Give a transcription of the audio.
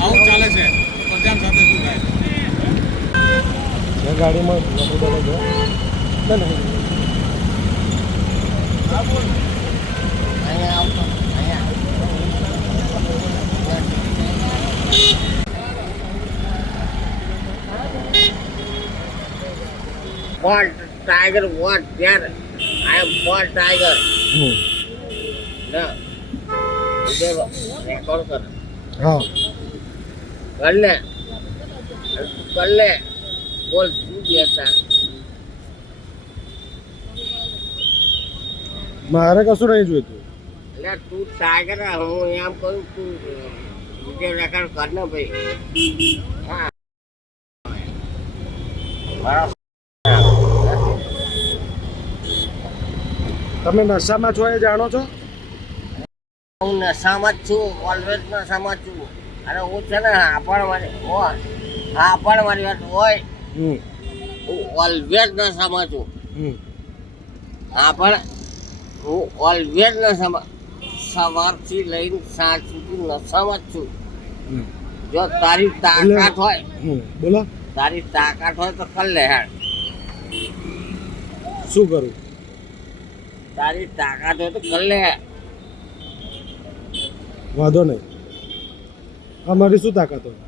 આવું ચાલે છે પ્રધાન સાથે શું થાય ગાડીમાં Paul Tiger what there? I am Paul Tiger. No. Record कर. हाँ. कर ले. बोल तू दिया था. મારે કશું નહીં જોઈતું. એટલે તું ટાઈગર હું એમ કહું તું વિડીયો રેકોર્ડ કર ને ભાઈ. હા. બરાબર. તમે નશામાં છો એ જાણો છો? હું નશામાં જ છું, ઓલવેઝ નશામાં જ છું. અને હું છે ને હાપણ મારી વાત હોય હું ઓલવેઝ નશામાં છું. હું ઓલવેઝ નશામાં સવારથી લઈને સાંજ સુધી નશામાં જ છું. જો તારી તાકાત હોય બોલો તારી તાકાત હોય તો કર લે હેડ. શું કરું? તારી તાકાત હોય તો કર લે. વાંધો નહીં. અમારી શું તાકાત હોય?